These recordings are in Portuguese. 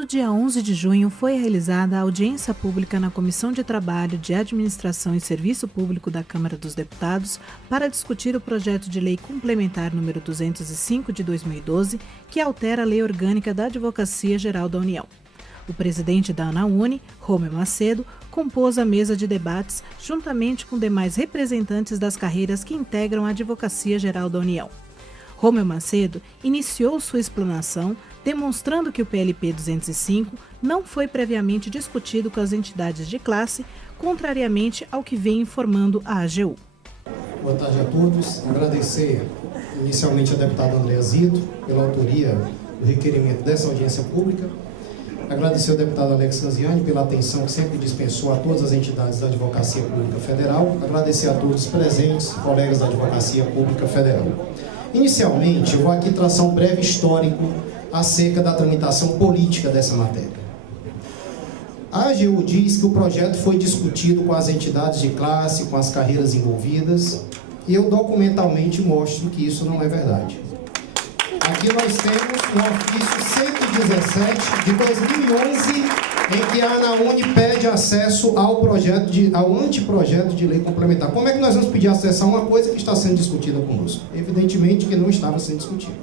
No dia 11 de junho, foi realizada a audiência pública na Comissão de Trabalho, de Administração e Serviço Público da Câmara dos Deputados para discutir o projeto de lei complementar número 205 de 2012, que altera a Lei Orgânica da Advocacia Geral da União. O presidente da ANAUNE, Rômio Macedo, compôs a mesa de debates juntamente com demais representantes das carreiras que integram a Advocacia Geral da União. Rômio Macedo iniciou sua explanação demonstrando que o PLP 205 não foi previamente discutido com as entidades de classe, contrariamente ao que vem informando a AGU. Boa tarde a todos. Agradecer inicialmente a deputada Andréa Zito pela autoria do requerimento dessa audiência pública. Agradecer ao deputado Alex Canziani pela atenção que sempre dispensou a todas as entidades da Advocacia Pública Federal. Agradecer a todos os presentes, colegas da Advocacia Pública Federal. Inicialmente, eu vou aqui traçar um breve histórico acerca da tramitação política dessa matéria. A AGU diz que o projeto foi discutido com as entidades de classe, com as carreiras envolvidas, e eu documentalmente mostro que isso não é verdade. Aqui nós temos o ofício 117 de 2011, em que a ANAUNE pede acesso ao anteprojeto de lei complementar. Como é que nós vamos pedir acesso a uma coisa que está sendo discutida conosco? Evidentemente que não estava sendo discutida.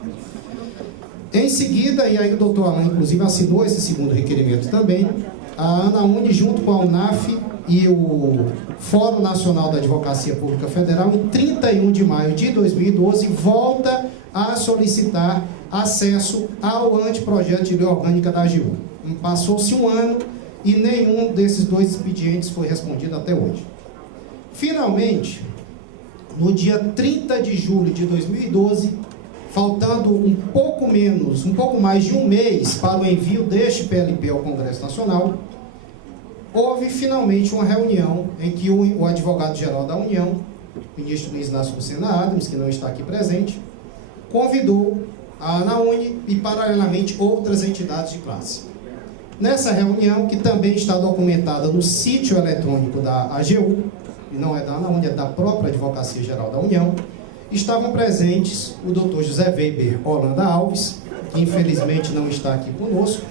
Em seguida, e aí o doutor Alain, inclusive, assinou esse segundo requerimento também, a ANAUNE, junto com a UNAF e o Fórum Nacional da Advocacia Pública Federal, em 31 de maio de 2012, volta a solicitar acesso ao anteprojeto de lei orgânica da AGU. Passou-se um ano e nenhum desses dois expedientes foi respondido até hoje. Finalmente, no dia 30 de julho de 2012, faltando um pouco mais de um mês para o envio deste PLP ao Congresso Nacional, houve finalmente uma reunião em que o advogado-geral da União, o ministro Luiz Inácio Lucena Adams, que não está aqui presente, convidou a ANAUNE e, paralelamente, outras entidades de classe. Nessa reunião, que também está documentada no sítio eletrônico da AGU, e não é da ANAUNE, é da própria Advocacia Geral da União, estavam presentes o doutor José Weber Holanda Alves, que infelizmente não está aqui conosco,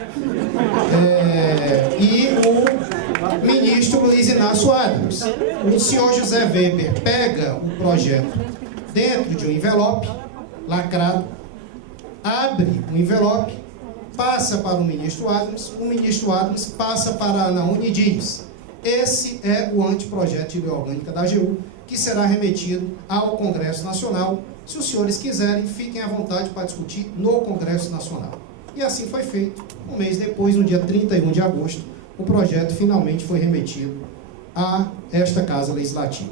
e o ministro Luiz Inácio Adams. O senhor José Weber pega o projeto dentro de um envelope lacrado, abre o envelope, passa para o ministro Adams passa para a ANAUNE e diz: esse é o anteprojeto de lei orgânica da AGU, que será remetido ao Congresso Nacional. Se os senhores quiserem, fiquem à vontade para discutir no Congresso Nacional. E assim foi feito. Um mês depois, no dia 31 de agosto, o projeto finalmente foi remetido a esta Casa Legislativa.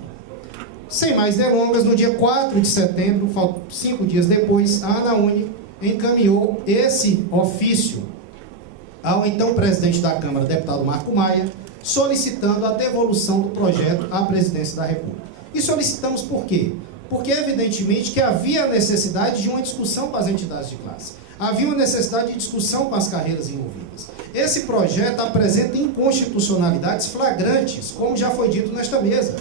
Sem mais delongas, no dia 4 de setembro, 5 dias depois, a ANAUNE encaminhou esse ofício ao então presidente da Câmara, deputado Marco Maia, solicitando a devolução do projeto à presidência da República. E solicitamos por quê? Porque, evidentemente, que havia necessidade de uma discussão com as entidades de classe. Havia uma necessidade de discussão com as carreiras envolvidas. Esse projeto apresenta inconstitucionalidades flagrantes, como já foi dito nesta mesa.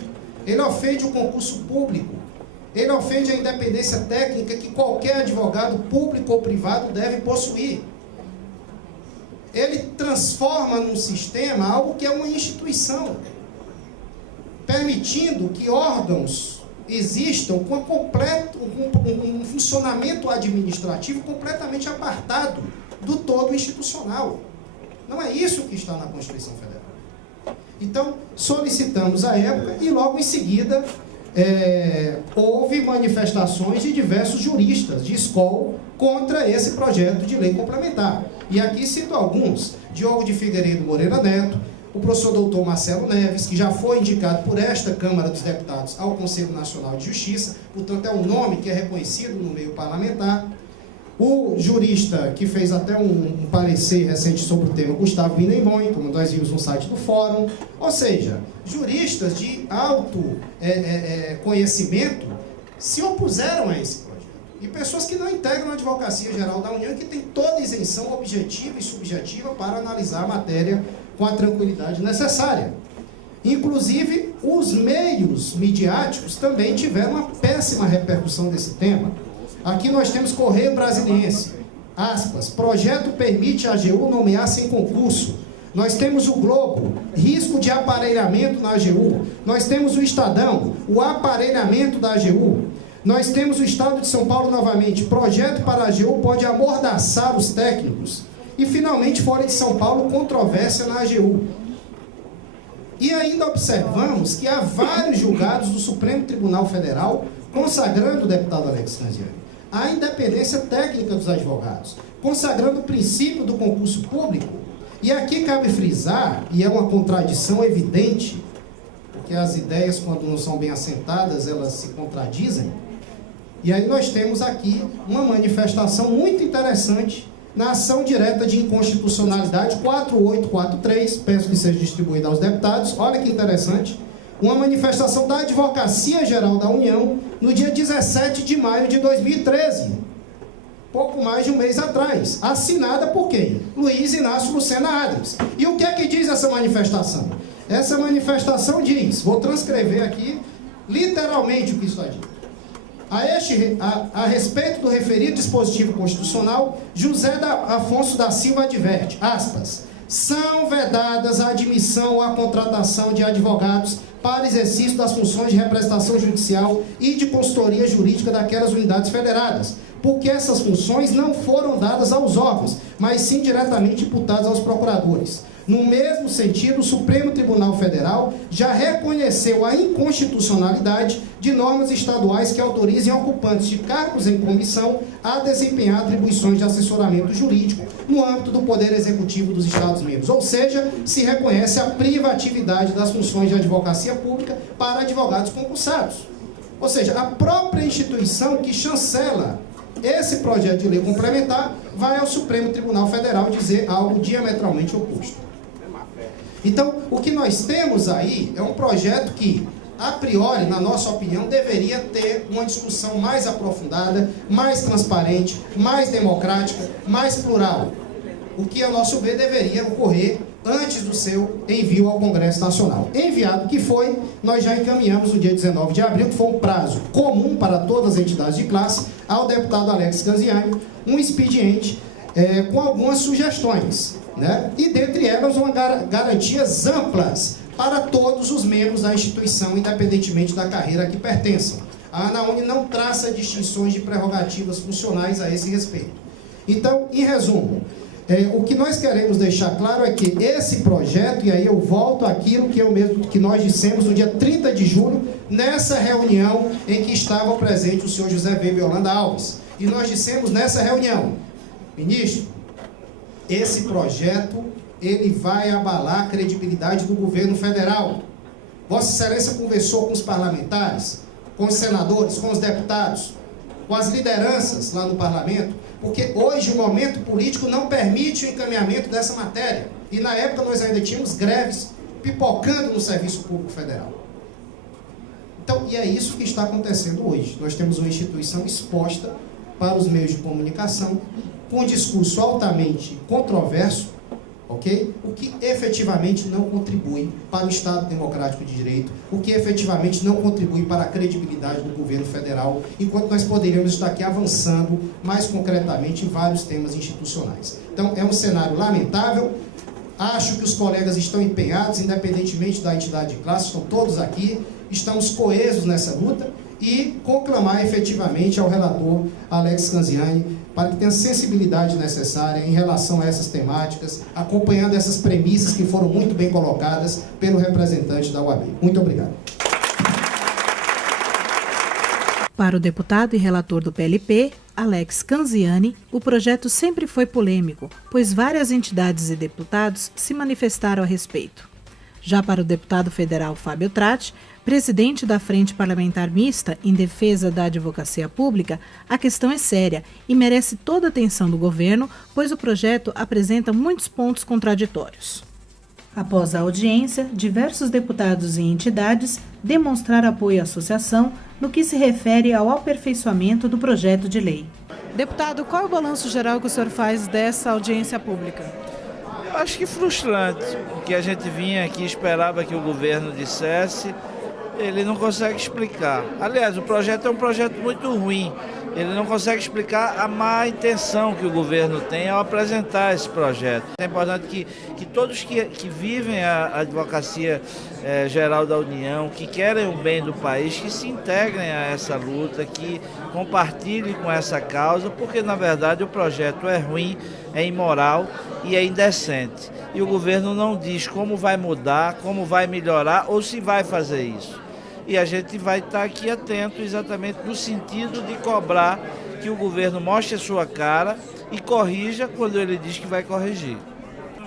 Ele ofende o concurso público. Ele ofende a independência técnica que qualquer advogado público ou privado deve possuir. Ele transforma num sistema algo que é uma instituição, permitindo que órgãos existam com um funcionamento administrativo completamente apartado do todo institucional. Não é isso que está na Constituição Federal. Então, solicitamos à época e logo em seguida houve manifestações de diversos juristas de escola contra esse projeto de lei complementar. E aqui cito alguns: Diogo de Figueiredo Moreira Neto, o professor doutor Marcelo Neves, que já foi indicado por esta Câmara dos Deputados ao Conselho Nacional de Justiça, portanto é um nome que é reconhecido no meio parlamentar. O jurista que fez até um parecer recente sobre o tema, Gustavo Binemon, como nós vimos no site do Fórum. Ou seja, juristas de alto conhecimento se opuseram a esse projeto. E pessoas que não integram a Advocacia Geral da União, que tem toda a isenção objetiva e subjetiva para analisar a matéria com a tranquilidade necessária. Inclusive, os meios midiáticos também tiveram uma péssima repercussão desse tema. Aqui nós temos Correio Brasiliense, aspas, projeto permite a AGU nomear sem concurso. Nós temos o Globo, risco de aparelhamento na AGU. Nós temos o Estadão, o aparelhamento da AGU. Nós temos o Estado de São Paulo novamente, projeto para a AGU pode amordaçar os técnicos. E, finalmente, fora de São Paulo, controvérsia na AGU. E ainda observamos que há vários julgados do Supremo Tribunal Federal consagrando o deputado Alex Canziani a independência técnica dos advogados, consagrando o princípio do concurso público. E aqui cabe frisar, e é uma contradição evidente, porque as ideias, quando não são bem assentadas, elas se contradizem. E aí nós temos aqui uma manifestação muito interessante na ação direta de inconstitucionalidade 4843, peço que seja distribuída aos deputados. Olha que interessante, uma manifestação da Advocacia Geral da União no dia 17 de maio de 2013, pouco mais de um mês atrás, assinada por quem? Luiz Inácio Lucena Adams. E o que é que diz essa manifestação? Essa manifestação diz, vou transcrever aqui literalmente o que está dito. A respeito do referido dispositivo constitucional, José Afonso da Silva adverte, aspas, são vedadas a admissão ou a contratação de advogados para exercício das funções de representação judicial e de consultoria jurídica daquelas unidades federadas, porque essas funções não foram dadas aos órgãos, mas sim diretamente imputadas aos procuradores. No mesmo sentido, o Supremo Tribunal Federal já reconheceu a inconstitucionalidade de normas estaduais que autorizem ocupantes de cargos em comissão a desempenhar atribuições de assessoramento jurídico no âmbito do Poder Executivo dos Estados-membros. Ou seja, se reconhece a privatividade das funções de advocacia pública para advogados concursados. Ou seja, a própria instituição que chancela esse projeto de lei complementar vai ao Supremo Tribunal Federal dizer algo diametralmente oposto. Então, o que nós temos aí é um projeto que, a priori, na nossa opinião, deveria ter uma discussão mais aprofundada, mais transparente, mais democrática, mais plural. O que, a nosso ver, deveria ocorrer antes do seu envio ao Congresso Nacional. Enviado que foi, nós já encaminhamos no dia 19 de abril, que foi um prazo comum para todas as entidades de classe, ao deputado Alex Canziani, um expediente com algumas sugestões, né? E dentre elas uma garantias amplas para todos os membros da instituição, independentemente da carreira a que pertençam. A ANAUNE não traça distinções de prerrogativas funcionais a esse respeito. Então, em resumo, o que nós queremos deixar claro é que esse projeto, e aí eu volto àquilo que nós dissemos no dia 30 de julho, nessa reunião em que estava presente o senhor José Weber Holanda Alves. E nós dissemos nessa reunião, ministro, esse projeto, ele vai abalar a credibilidade do governo federal. Vossa Excelência conversou com os parlamentares, com os senadores, com os deputados, com as lideranças lá no parlamento, porque hoje o momento político não permite o encaminhamento dessa matéria. E na época nós ainda tínhamos greves pipocando no Serviço Público Federal. Então, e é isso que está acontecendo hoje. Nós temos uma instituição exposta para os meios de comunicação, com um discurso altamente controverso, ok? O que efetivamente não contribui para o Estado Democrático de Direito, o que efetivamente não contribui para a credibilidade do governo federal, enquanto nós poderíamos estar aqui avançando mais concretamente em vários temas institucionais. Então, é um cenário lamentável. Acho que os colegas estão empenhados, independentemente da entidade de classe, estão todos aqui, estamos coesos nessa luta, e conclamar efetivamente ao relator Alex Canziani para que tenha a sensibilidade necessária em relação a essas temáticas, acompanhando essas premissas que foram muito bem colocadas pelo representante da UAB. Muito obrigado. Para o deputado e relator do PLP, Alex Canziani, o projeto sempre foi polêmico, pois várias entidades e deputados se manifestaram a respeito. Já para o deputado federal Fábio Tratti, presidente da Frente Parlamentar Mista em defesa da advocacia pública, a questão é séria e merece toda a atenção do governo, pois o projeto apresenta muitos pontos contraditórios. Após a audiência, diversos deputados e entidades demonstraram apoio à associação no que se refere ao aperfeiçoamento do projeto de lei. Deputado, qual é o balanço geral que o senhor faz dessa audiência pública? Acho que frustrante, porque a gente vinha aqui, esperava que o governo dissesse, ele não consegue explicar. Aliás, o projeto é um projeto muito ruim, ele não consegue explicar a má intenção que o governo tem ao apresentar esse projeto. É importante que todos que vivem a advocacia geral da União, que querem o bem do país, que se integrem a essa luta, que compartilhem com essa causa, porque na verdade o projeto é ruim, é imoral e é indecente. E o governo não diz como vai mudar, como vai melhorar ou se vai fazer isso. E a gente vai estar aqui atento exatamente no sentido de cobrar que o governo mostre a sua cara e corrija quando ele diz que vai corrigir.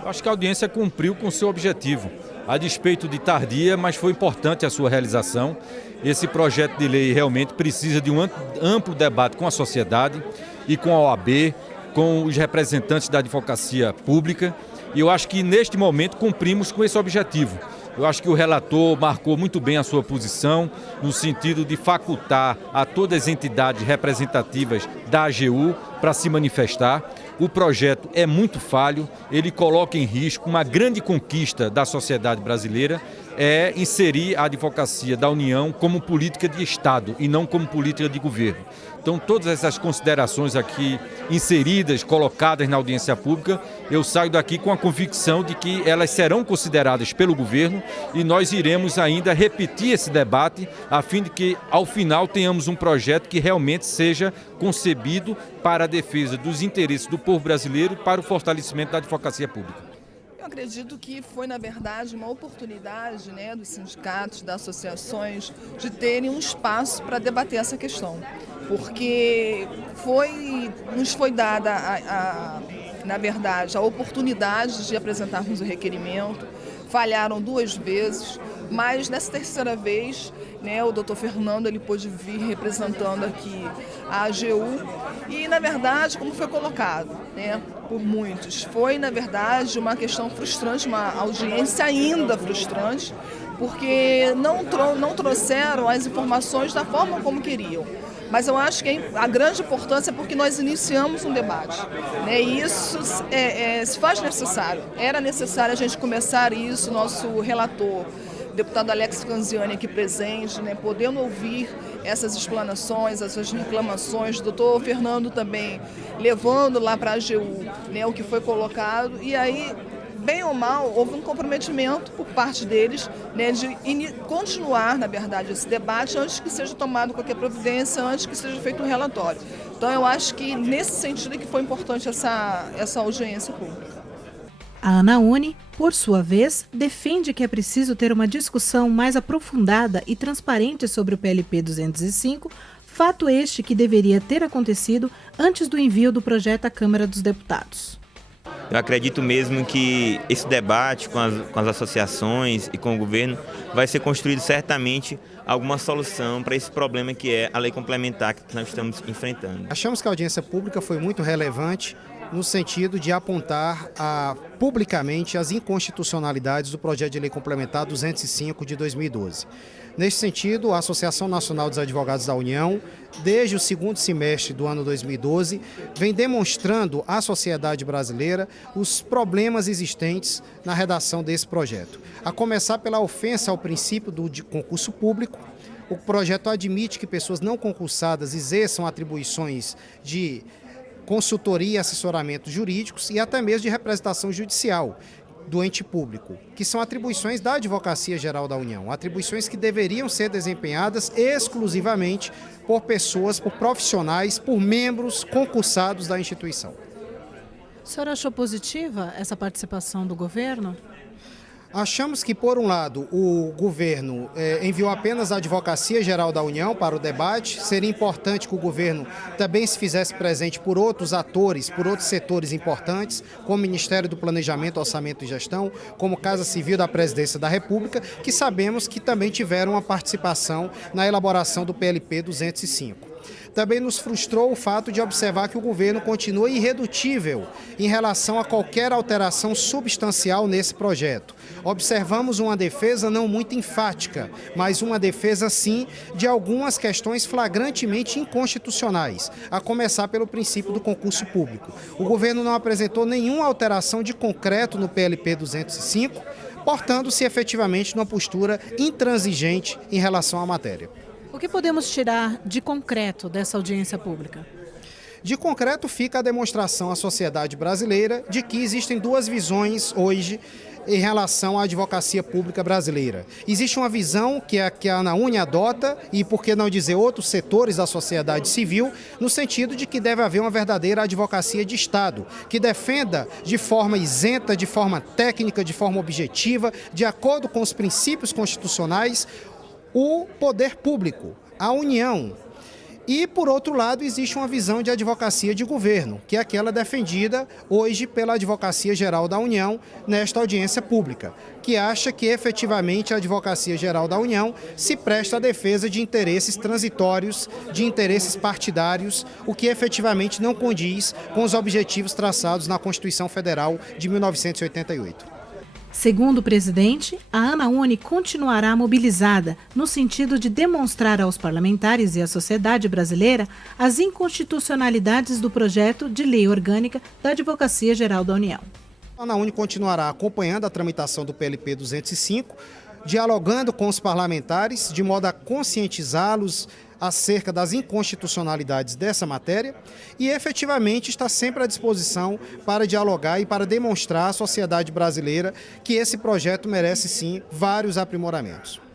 Eu acho que a audiência cumpriu com o seu objetivo. A despeito de tardia, mas foi importante a sua realização. Esse projeto de lei realmente precisa de um amplo debate com a sociedade e com a OAB, com os representantes da advocacia pública. E eu acho que neste momento cumprimos com esse objetivo. Eu acho que o relator marcou muito bem a sua posição no sentido de facultar a todas as entidades representativas da AGU para se manifestar. O projeto é muito falho, ele coloca em risco uma grande conquista da sociedade brasileira, é inserir a advocacia da União como política de Estado e não como política de governo. Então, todas essas considerações aqui inseridas, colocadas na audiência pública, eu saio daqui com a convicção de que elas serão consideradas pelo governo e nós iremos ainda repetir esse debate a fim de que, ao final, tenhamos um projeto que realmente seja concebido para a defesa dos interesses do povo brasileiro e para o fortalecimento da advocacia pública. Eu acredito que foi, na verdade, uma oportunidade, dos sindicatos, das associações, de terem um espaço para debater essa questão. Porque nos foi dada, na verdade, a oportunidade de apresentarmos o requerimento, falharam 2 vezes, mas nessa terceira vez, o doutor Fernando ele pôde vir representando aqui a AGU e, na verdade, como foi colocado, por muitos, foi, na verdade, uma questão frustrante, uma audiência ainda frustrante, porque não trouxeram as informações da forma como queriam. Mas eu acho que a grande importância é porque nós iniciamos um debate. E isso se faz necessário. Era necessário a gente começar isso, nosso relator, o deputado Alex Canziani aqui presente, podendo ouvir essas explanações, essas reclamações, o doutor Fernando também levando lá para a AGU o que foi colocado, e aí, bem ou mal, houve um comprometimento por parte deles de continuar, na verdade, esse debate antes que seja tomado qualquer providência, antes que seja feito um relatório. Então, eu acho que, nesse sentido, que foi importante essa audiência pública. A Anaúni, por sua vez, defende que é preciso ter uma discussão mais aprofundada e transparente sobre o PLP 205, fato este que deveria ter acontecido antes do envio do projeto à Câmara dos Deputados. Eu acredito mesmo que esse debate com as associações e com o governo vai ser construído certamente alguma solução para esse problema que é a lei complementar que nós estamos enfrentando. Achamos que a audiência pública foi muito relevante no sentido de apontar publicamente as inconstitucionalidades do projeto de lei complementar 205 de 2012. Neste sentido, a Associação Nacional dos Advogados da União, desde o 2º semestre do ano 2012, vem demonstrando à sociedade brasileira os problemas existentes na redação desse projeto. A começar pela ofensa ao princípio de concurso público. O projeto admite que pessoas não concursadas exerçam atribuições de consultoria e assessoramento jurídicos e até mesmo de representação judicial do ente público, que são atribuições da Advocacia Geral da União, atribuições que deveriam ser desempenhadas exclusivamente por pessoas, por profissionais, por membros concursados da instituição. O senhor achou positiva essa participação do governo? Achamos que, por um lado, o governo enviou apenas a Advocacia Geral da União para o debate. Seria importante que o governo também se fizesse presente por outros atores, por outros setores importantes, como o Ministério do Planejamento, Orçamento e Gestão, como Casa Civil da Presidência da República, que sabemos que também tiveram uma participação na elaboração do PLP 205. Também nos frustrou o fato de observar que o governo continua irredutível em relação a qualquer alteração substancial nesse projeto. Observamos uma defesa não muito enfática, mas uma defesa, sim, de algumas questões flagrantemente inconstitucionais, a começar pelo princípio do concurso público. O governo não apresentou nenhuma alteração de concreto no PLP 205, portando-se efetivamente numa postura intransigente em relação à matéria. O que podemos tirar de concreto dessa audiência pública? De concreto fica a demonstração à sociedade brasileira de que existem duas visões hoje em relação à advocacia pública brasileira. Existe uma visão que a ANAUNE adota, e por que não dizer outros setores da sociedade civil, no sentido de que deve haver uma verdadeira advocacia de Estado, que defenda de forma isenta, de forma técnica, de forma objetiva, de acordo com os princípios constitucionais, o poder público, a União. E, por outro lado, existe uma visão de advocacia de governo, que é aquela defendida hoje pela Advocacia Geral da União nesta audiência pública, que acha que efetivamente a Advocacia Geral da União se presta à defesa de interesses transitórios, de interesses partidários, o que efetivamente não condiz com os objetivos traçados na Constituição Federal de 1988. Segundo o presidente, a ANAUNE continuará mobilizada no sentido de demonstrar aos parlamentares e à sociedade brasileira as inconstitucionalidades do projeto de lei orgânica da Advocacia Geral da União. A ANAUNE continuará acompanhando a tramitação do PLP 205, dialogando com os parlamentares de modo a conscientizá-los acerca das inconstitucionalidades dessa matéria e efetivamente está sempre à disposição para dialogar e para demonstrar à sociedade brasileira que esse projeto merece sim vários aprimoramentos.